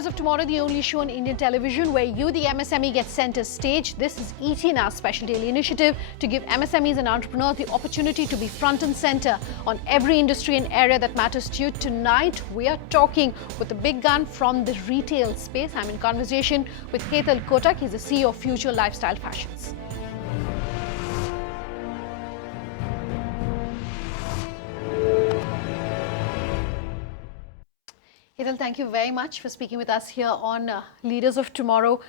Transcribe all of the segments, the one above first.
Leaders of Tomorrow, the only show on Indian television where you, the MSME, get center stage. This is ET Now's special daily initiative to give MSMEs and entrepreneurs the opportunity to be front and center on every industry and area that matters to you. Tonight, we are talking with a big gun from the retail space. I'm in conversation with Hetal Kotak. He's the CEO of Future Lifestyle Fashions. Hetal, thank you very much for speaking with us here on Leaders of Tomorrow.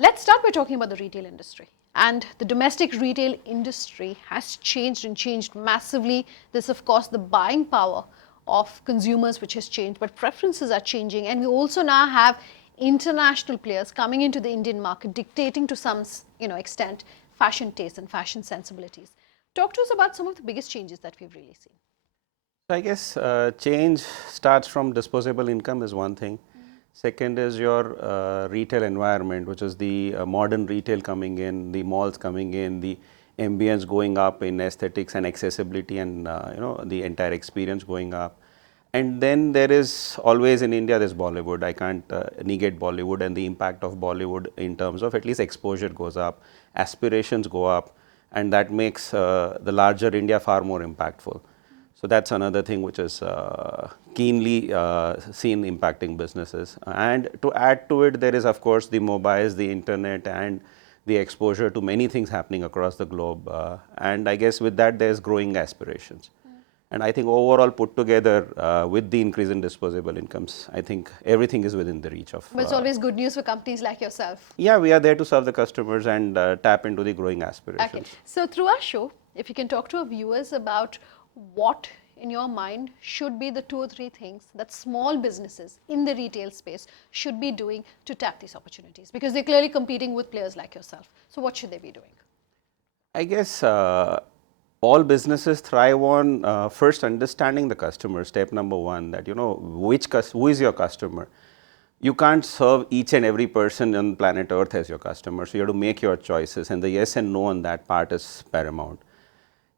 Let's start by talking about the retail industry. And the domestic retail industry has changed and changed massively. This, of course, the buying power of consumers, which has changed, but preferences are changing. And we also now have international players coming into the Indian market, dictating to some extent fashion tastes and fashion sensibilities. Talk to us about some of the biggest changes that we've really seen. I guess change starts from disposable income is one thing. Second is your retail environment, which is the modern retail coming in, the malls coming in, the ambience going up in aesthetics and accessibility, and the entire experience going up. And then there is always in India there's Bollywood. I can't negate Bollywood, and the impact of Bollywood in terms of at least exposure goes up, aspirations go up, and that makes the larger India far more impactful. So that's another thing which is keenly seen impacting businesses. And to add to it, there is of course the mobiles, the internet, and the exposure to many things happening across the globe. And I guess with that there's growing aspirations. And I think overall put together with the increase in disposable incomes, I think everything is within the reach of. But it's always good news for companies like yourself. Yeah, we are there to serve the customers and tap into the growing aspirations. Okay. So through our show, if you can talk to our viewers about what in your mind should be the 2 or 3 things that small businesses in the retail space should be doing to tap these opportunities, because they're clearly competing with players like yourself. So what should they be doing? I guess all businesses thrive on first understanding the customer. Step number 1, that who is your customer. You can't serve each and every person on planet Earth as your customer, so you have to make your choices, and the yes and no on that part is paramount.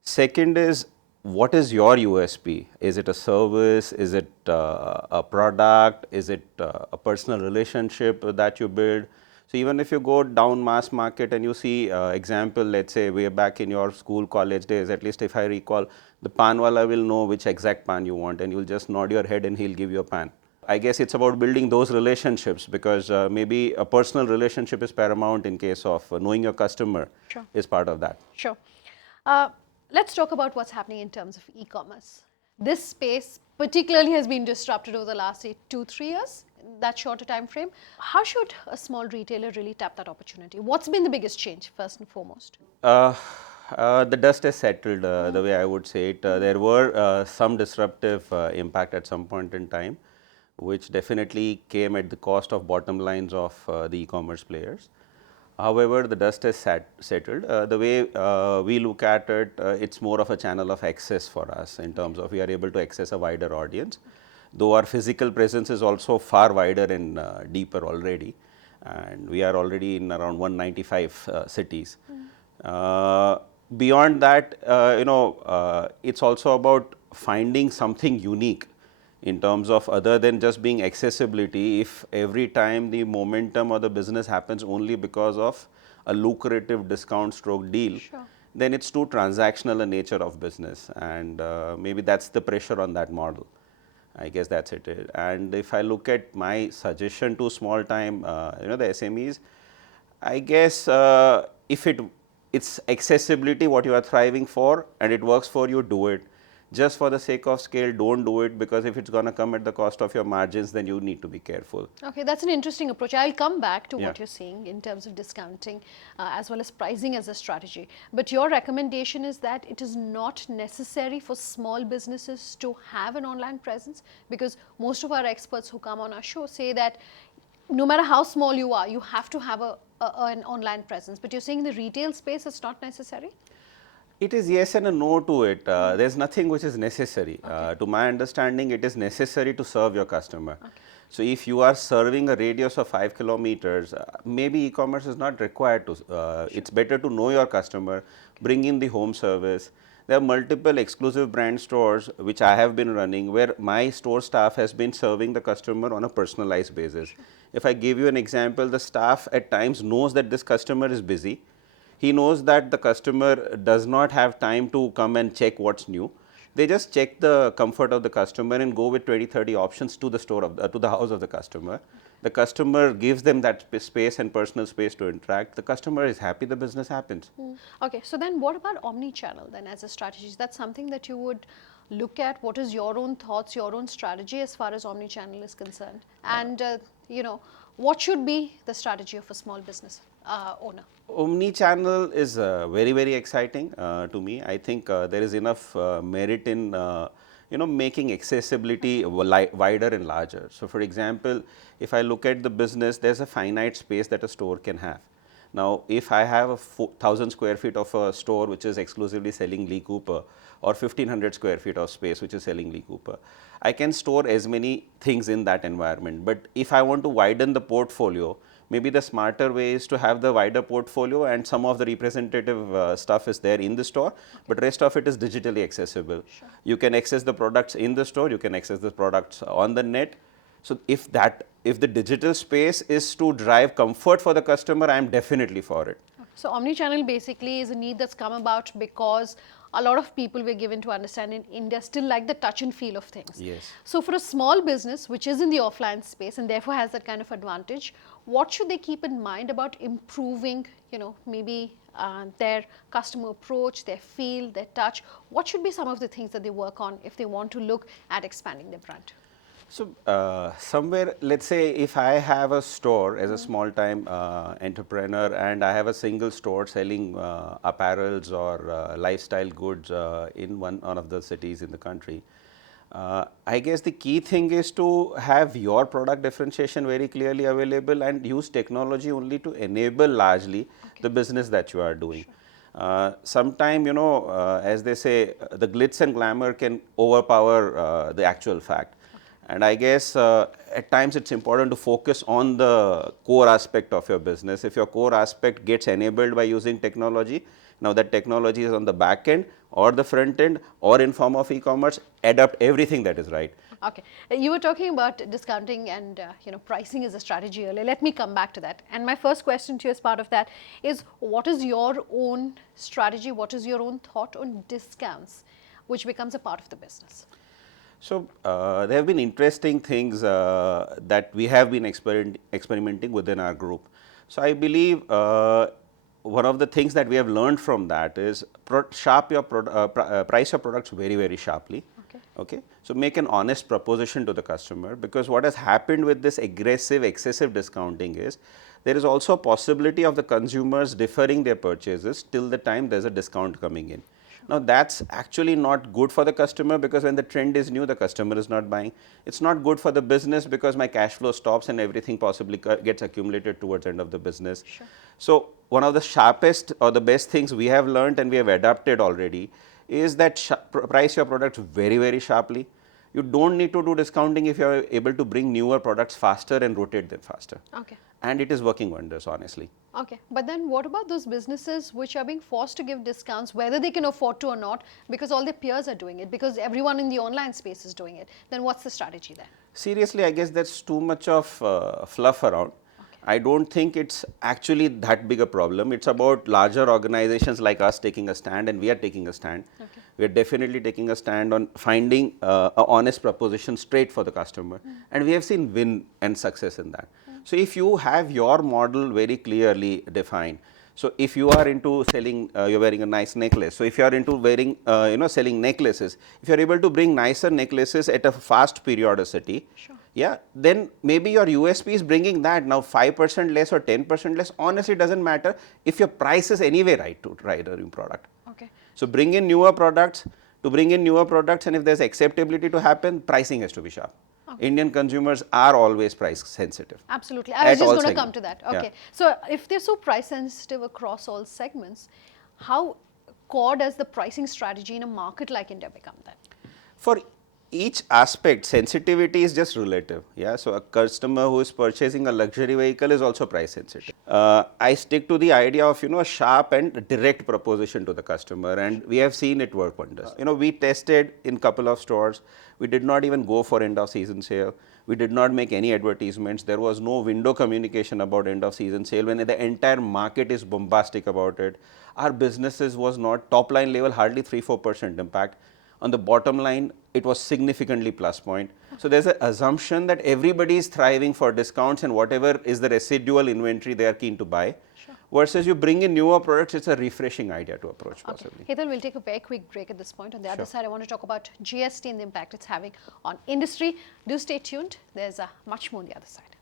Second is, what is your USP? Is it a service? Is it a product? Is it a personal relationship that you build? So even if you go down mass market and you see example, let's say way back in your school, college days, at least if I recall, the panwala will know which exact pan you want, and you'll just nod your head and he'll give you a pan. I guess it's about building those relationships, because maybe a personal relationship is paramount in case of knowing your customer. Sure. Is part of that. Sure. Let's talk about what's happening in terms of e-commerce. This space particularly has been disrupted over the last 2-3 years, in that shorter time frame. How should a small retailer really tap that opportunity? What's been the biggest change, first and foremost? The dust has settled, the way I would say it. There were some disruptive impact at some point in time, which definitely came at the cost of bottom lines of the e-commerce players. However, the dust has settled. The way we look at it, it's more of a channel of access for us, in terms of we are able to access a wider audience, though our physical presence is also far wider and deeper already, and we are already in around 195 cities. Beyond that, it's also about finding something unique in terms of, other than just being accessibility. If every time the momentum or the business happens only because of a lucrative discount stroke deal, sure, then it's too transactional a nature of business, and maybe that's the pressure on that model. I guess that's it. And if I look at my suggestion to small time, the SMEs, I guess if it's accessibility what you are thriving for and it works for you, do it. Just for the sake of scale, don't do it, because if it's going to come at the cost of your margins, then you need to be careful. Okay, that's an interesting approach. I'll come back to what you're saying in terms of discounting as well as pricing as a strategy. But your recommendation is that it is not necessary for small businesses to have an online presence, because most of our experts who come on our show say that no matter how small you are, you have to have an online presence. But you're saying in the retail space it's not necessary? It is yes and a no to it. There's nothing which is necessary. Okay. To my understanding, it is necessary to serve your customer. Okay. So if you are serving a radius of 5 kilometers, maybe e-commerce is not required to. Sure. It's better to know your customer, bring in the home service. There are multiple exclusive brand stores which I have been running, where my store staff has been serving the customer on a personalized basis. If I give you an example, the staff at times knows that this customer is busy. He knows that the customer does not have time to come and check what's new. They just check the comfort of the customer and go with 20-30 options to the store of to the house of the customer. The customer gives them that space and personal space to interact. The customer is happy, the business happens. Okay, so then what about omni-channel then as a strategy? Is that something that you would look at? What is your own thoughts, your own strategy as far as omni-channel is concerned? And, you know, what should be the strategy of a small business owner? Omni-channel is very exciting to me. I think there is enough merit in making accessibility wider and larger. So, for example, if I look at the business, there's a finite space that a store can have. Now, if I have a 1,000 square feet of a store which is exclusively selling Lee Cooper, or 1,500 square feet of space which is selling Lee Cooper, I can store as many things in that environment. But if I want to widen the portfolio, maybe the smarter way is to have the wider portfolio, and some of the representative stuff is there in the store, but rest of it is digitally accessible. Sure. You can access the products in the store, you can access the products on the net. So, if the digital space is to drive comfort for the customer, I am definitely for it. So omni-channel basically is a need that's come about because a lot of people were given to understand in India still like the touch and feel of things. Yes. So for a small business which is in the offline space and therefore has that kind of advantage, what should they keep in mind about improving, maybe their customer approach, their feel, their touch? What should be some of the things that they work on if they want to look at expanding their brand? So, somewhere, let's say if I have a store as a small time entrepreneur, and I have a single store selling apparels or lifestyle goods in one of the cities in the country, I guess the key thing is to have your product differentiation very clearly available and use technology only to enable largely the business that you are doing. Sometime, as they say, the glitz and glamour can overpower the actual fact. And I guess at times it's important to focus on the core aspect of your business. If your core aspect gets enabled by using technology, now that technology is on the back end or the front end or in form of e-commerce, adapt everything that is right. Okay, you were talking about discounting and pricing as a strategy earlier. Let me come back to that. And my first question to you as part of that is, what is your own strategy? What is your own thought on discounts, which becomes a part of the business? So, there have been interesting things that we have been experimenting within our group. So, I believe one of the things that we have learned from that is price your products very sharply. Okay. So, make an honest proposition to the customer, because what has happened with this excessive discounting is there is also a possibility of the consumers deferring their purchases till the time there is a discount coming in. Now, that's actually not good for the customer, because when the trend is new, the customer is not buying. It's not good for the business, because my cash flow stops and everything possibly gets accumulated towards the end of the business. Sure. So, one of the sharpest or the best things we have learned and we have adapted already is that price your products very sharply. You don't need to do discounting if you are able to bring newer products faster and rotate them faster. Okay. And it is working wonders, honestly. Okay, but then what about those businesses which are being forced to give discounts, whether they can afford to or not, because all their peers are doing it, because everyone in the online space is doing it? Then what's the strategy there? Seriously, I guess that's too much of fluff around. I don't think it's actually that big a problem. It's about larger organizations like us taking a stand, and we are taking a stand. Okay. We are definitely taking a stand on finding an honest proposition straight for the customer, and we have seen win and success in that. So, if you have your model very clearly defined, so if you are into selling, you're wearing a nice necklace. So, if you are into wearing, selling necklaces, if you are able to bring nicer necklaces at a fast periodicity, sure. Yeah, then maybe your USP is bringing that. Now, 5% less or 10% less, honestly doesn't matter if your price is anyway right to try the new product. Okay. So, bring in newer products. To bring in newer products, and if there's acceptability to happen, pricing has to be sharp. Okay. Indian consumers are always price sensitive. Absolutely. I was just going to come to that. Okay. Yeah. So, if they're so price sensitive across all segments, how core does the pricing strategy in a market like India become then? For each aspect, sensitivity is just relative. Yeah, so a customer who is purchasing a luxury vehicle is also price sensitive. I stick to the idea of a sharp and direct proposition to the customer, and we have seen it work wonders. We tested in couple of stores. We did not even go for end of season sale. We did not make any advertisements. There was no window communication about end of season sale when the entire market is bombastic about it. Our businesses was not top line level, hardly 3-4% impact. On the bottom line, it was significantly plus point. So there's an assumption that everybody is thriving for discounts and whatever is the residual inventory they are keen to buy. Sure. Versus you bring in newer products, it's a refreshing idea to approach possibly. Hetal, we'll take a very quick break at this point. On the other side, I want to talk about GST and the impact it's having on industry. Do stay tuned. There's much more on the other side.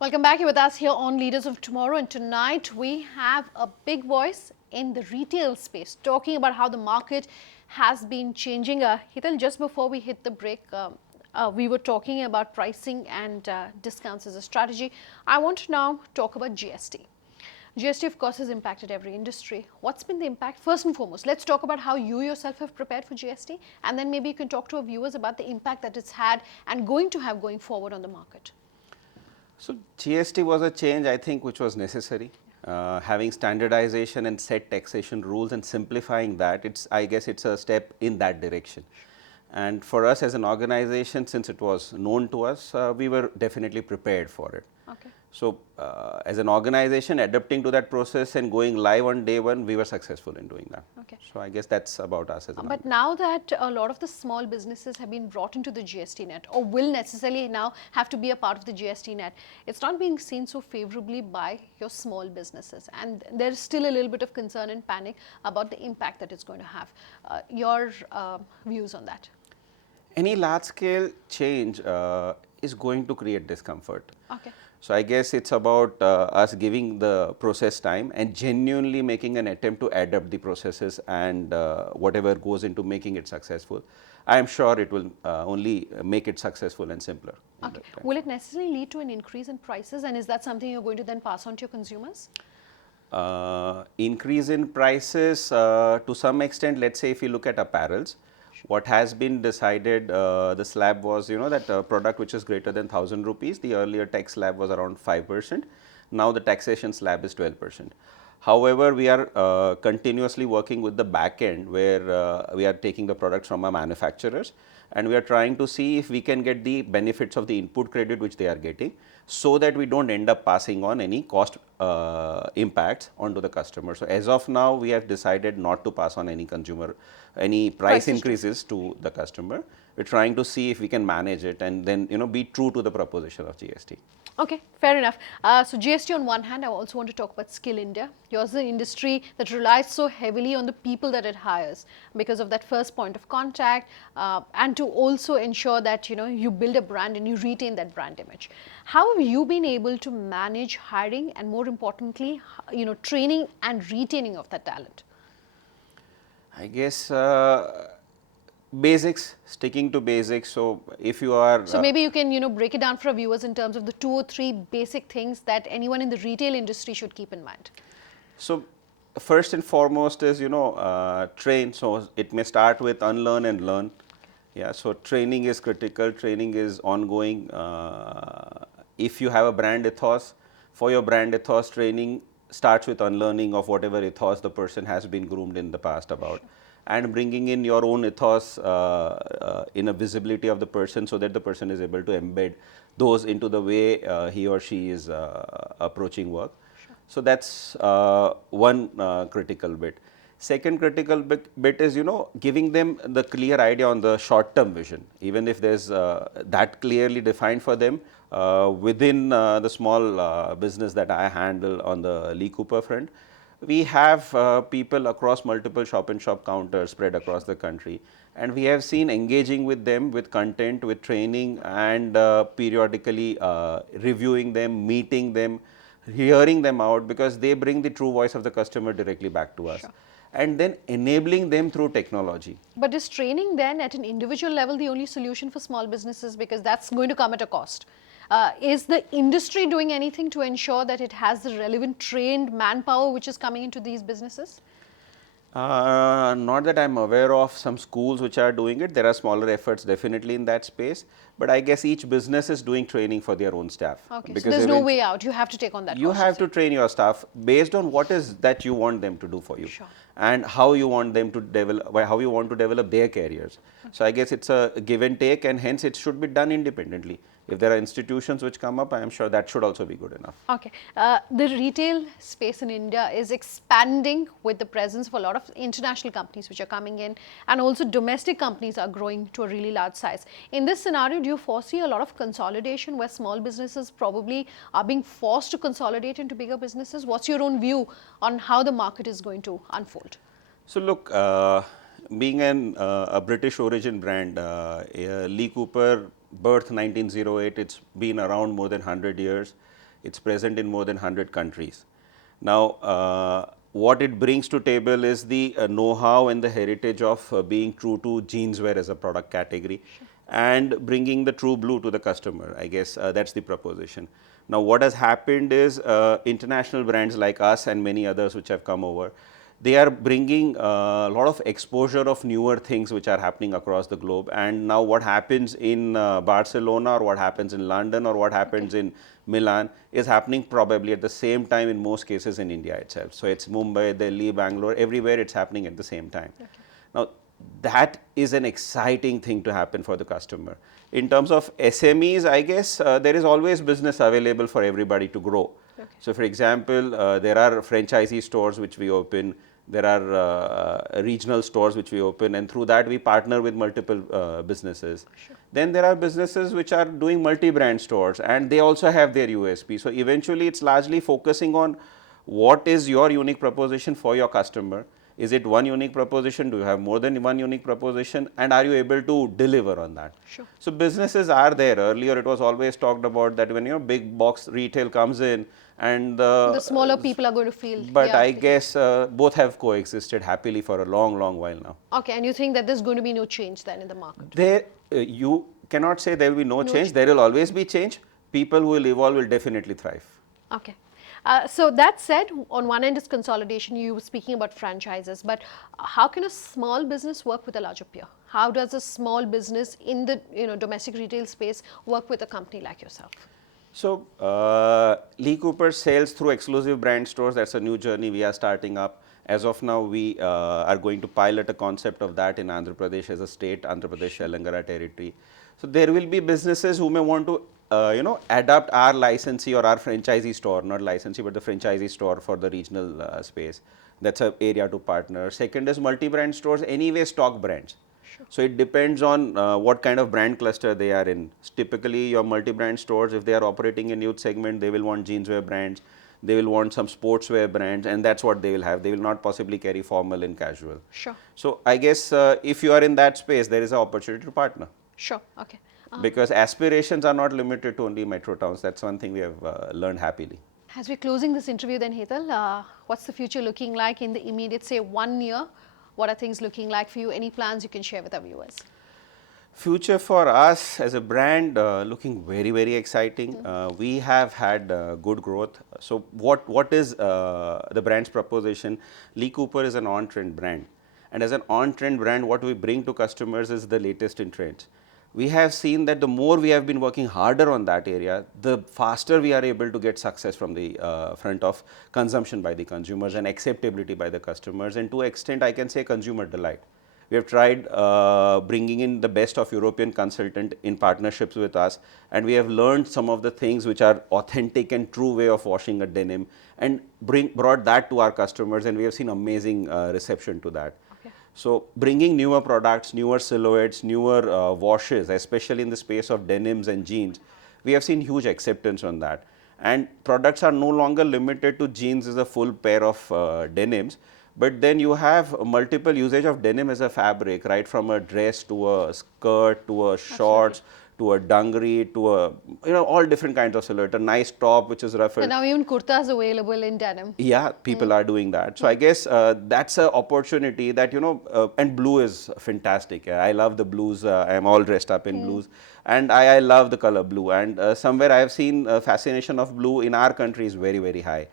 Welcome back. You're with us here on Leaders of Tomorrow, and tonight we have a big voice in the retail space talking about how the market has been changing. Hetal, just before we hit the break, we were talking about pricing and discounts as a strategy. I want to now talk about GST. GST, of course, has impacted every industry. What's been the impact? First and foremost, let's talk about how you yourself have prepared for GST, and then maybe you can talk to our viewers about the impact that it's had and going to have going forward on the market. So GST was a change, I think, which was necessary. Having standardization and set taxation rules and simplifying that, I guess it's a step in that direction. And for us as an organization, since it was known to us, we were definitely prepared for it. Okay. So as an organization, adapting to that process and going live on day one, we were successful in doing that. Okay. So I guess that's about us as an But now that a lot of the small businesses have been brought into the GST net, or will necessarily now have to be a part of the GST net, it's not being seen so favorably by your small businesses, and there's still a little bit of concern and panic about the impact that it's going to have. Your views on that? Any large scale change is going to create discomfort. Okay. So I guess it's about us giving the process time and genuinely making an attempt to adapt the processes and whatever goes into making it successful. I am sure it will only make it successful and simpler. Okay. Will it necessarily lead to an increase in prices, and is that something you're going to then pass on to your consumers? Increase in prices to some extent. Let's say if you look at apparels, what has been decided, the slab was, that product which is greater than 1,000 rupees, the earlier tax slab was around 5%. Now the taxation slab is 12%. However, we are continuously working with the back end where we are taking the products from our manufacturers, and we are trying to see if we can get the benefits of the input credit which they are getting, so that we don't end up passing on any cost impacts onto the customer. So as of now, we have decided not to pass on any price increases to the customer. We're trying to see if we can manage it and then be true to the proposition of GST. Okay, fair enough. So GST on one hand, I also want to talk about Skill India. Yours is an industry that relies so heavily on the people that it hires because of that first point of contact, and to also ensure that you build a brand and you retain that brand image. How have you been able to manage hiring and, more importantly, training and retaining of that talent? I guess basics, sticking to basics. So if you are so maybe you can break it down for our viewers in terms of the 2 or 3 basic things that anyone in the retail industry should keep in mind. So first and foremost is train. So it may start with unlearn and learn. Yeah, so training is critical, training is ongoing. If you have a brand ethos, for your brand ethos, training starts with unlearning of whatever ethos the person has been groomed in the past about, and bringing in your own ethos in a visibility of the person, so that the person is able to embed those into the way he or she is approaching work. Sure. So that's one critical bit. Second critical bit is giving them the clear idea on the short term vision, even if there's that clearly defined for them within the small business that I handle on the Lee Cooper front. We have people across multiple shop and shop counters spread across the country, and we have seen engaging with them with content, with training, and periodically reviewing them, meeting them, hearing them out, because they bring the true voice of the customer directly back to us, Sure. and then enabling them through technology. But is training then at an individual level the only solution for small businesses? Because that's going to come at a cost. Is the industry doing anything to ensure that it has the relevant trained manpower which is coming into these businesses? Not that I'm aware of some schools which are doing it. There are smaller efforts definitely in that space, but I guess each business is doing training for their own staff. Okay, so Because there's no way out. You have to take on that you cost. have to train your staff based on what is that you want them to do for you, Sure. and how you want them to develop, how you want to develop their careers. So I guess it's a give and take, and hence it should be done independently. If there are institutions which come up, I am sure that should also be good enough. Okay. The retail space in India is expanding with the presence of a lot of international companies which are coming in, and also domestic companies are growing to a really large size. In this scenario, do you foresee a lot of consolidation where small businesses probably are being forced to consolidate into bigger businesses? What's your own view on how the market is going to unfold? So look, being a British origin brand, Lee Cooper, birth 1908, it's been around more than 100 years. It's present in more than 100 countries. Now, what it brings to table is the know-how and the heritage of being true to jeanswear as a product category, and bringing the true blue to the customer. I guess that's the proposition. Now, what has happened is international brands like us and many others which have come over, they are bringing a lot of exposure of newer things which are happening across the globe. And now what happens in Barcelona, or what happens in London, or what happens in Milan is happening probably at the same time in most cases in India itself. So it's Mumbai, Delhi, Bangalore, everywhere it's happening at the same time. Okay. Now that is an exciting thing to happen for the customer. In terms of SMEs, I guess there is always business available for everybody to grow. Okay. So for example, there are franchisee stores which we open, there are regional stores which we open, and through that we partner with multiple businesses. Sure. Then there are businesses which are doing multi-brand stores, and they also have their USP. So eventually it's largely focusing on what is your unique proposition for your customer. Is it one unique proposition? Do you have more than one unique proposition? And are you able to deliver on that? Sure. So businesses are there. Earlier it was always talked about that when your big box retail comes in, and the smaller people are going to feel. But I guess both have coexisted happily for a long, long while now. Okay, and you think that there's going to be no change then in the market? There, you cannot say there will be no change. There will always be change. People who will evolve will definitely thrive. Okay. So that said, on one end is consolidation. You were speaking about franchises, but how can a small business work with a larger peer? How does a small business in the domestic retail space work with a company like yourself? So Lee Cooper sales through exclusive brand stores. That's a new journey we are starting up. As of now, we are going to pilot a concept of that in Andhra Pradesh as a state, Andhra Pradesh Telangana territory. So there will be businesses who may want to adapt our licensee or our franchisee store, not licensee, but the franchisee store for the regional space. That's an area to partner. Second is multi-brand stores, anyway stock brands. Sure. So it depends on what kind of brand cluster they are in. Typically, your multi-brand stores, if they are operating in youth segment, they will want jeanswear brands. They will want some sportswear brands, and that's what they will have. They will not possibly carry formal and casual. Sure. So I guess if you are in that space, there is an opportunity to partner. Sure. Okay. Because aspirations are not limited to only metro towns. That's one thing we have learned happily. As we're closing this interview then, Hetal, what's the future looking like in the immediate, say, 1 year? What are things looking like for you? Any plans you can share with our viewers? Future for us as a brand looking very, very exciting. We have had good growth. So what is the brand's proposition? Lee Cooper is an on-trend brand. And as an on-trend brand, what we bring to customers is the latest in trends. We have seen that the more we have been working harder on that area, the faster we are able to get success from the front of consumption by the consumers and acceptability by the customers, and to an extent I can say consumer delight. We have tried bringing in the best of European consultant in partnerships with us, and we have learned some of the things which are authentic and true way of washing a denim, and brought that to our customers, and we have seen amazing reception to that. So bringing newer products, newer silhouettes, newer washes, especially in the space of denims and jeans, we have seen huge acceptance on that. And products are no longer limited to jeans as a full pair of denims, but then you have multiple usage of denim as a fabric, right from a dress to a skirt to a shorts to a dungaree to a, all different kinds of silhouette, a nice top which is So ruffled. now even kurta is available in denim. Yeah, people are doing that. So I guess that's an opportunity that, and blue is fantastic. I love the blues. I'm all dressed up in blues. And I love the color blue. And somewhere I have seen fascination of blue in our country is very, very high.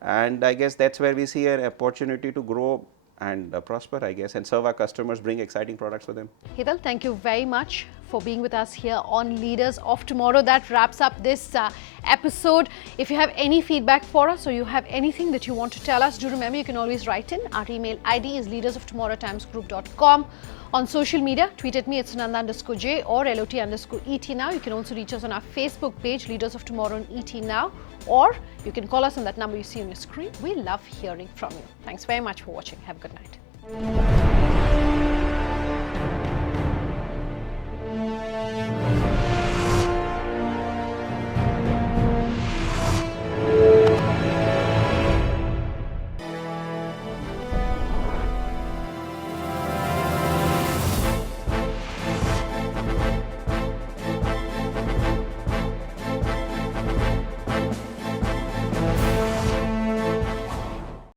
And I guess that's where we see an opportunity to grow and prosper, I guess, and serve our customers, bring exciting products for them. Hetal, thank you very much for being with us here on Leaders of Tomorrow. That wraps up this episode. If you have any feedback for us or you have anything that you want to tell us, do remember you can always write in. Our email ID is leadersoftomorrowtimesgroup.com. On social media, tweet at me, it's Nanda_J or LOT_ET now. You can also reach us on our Facebook page, Leaders of Tomorrow on ET now, or you can call us on that number you see on your screen. We love hearing from you. Thanks very much for watching. Have a good night.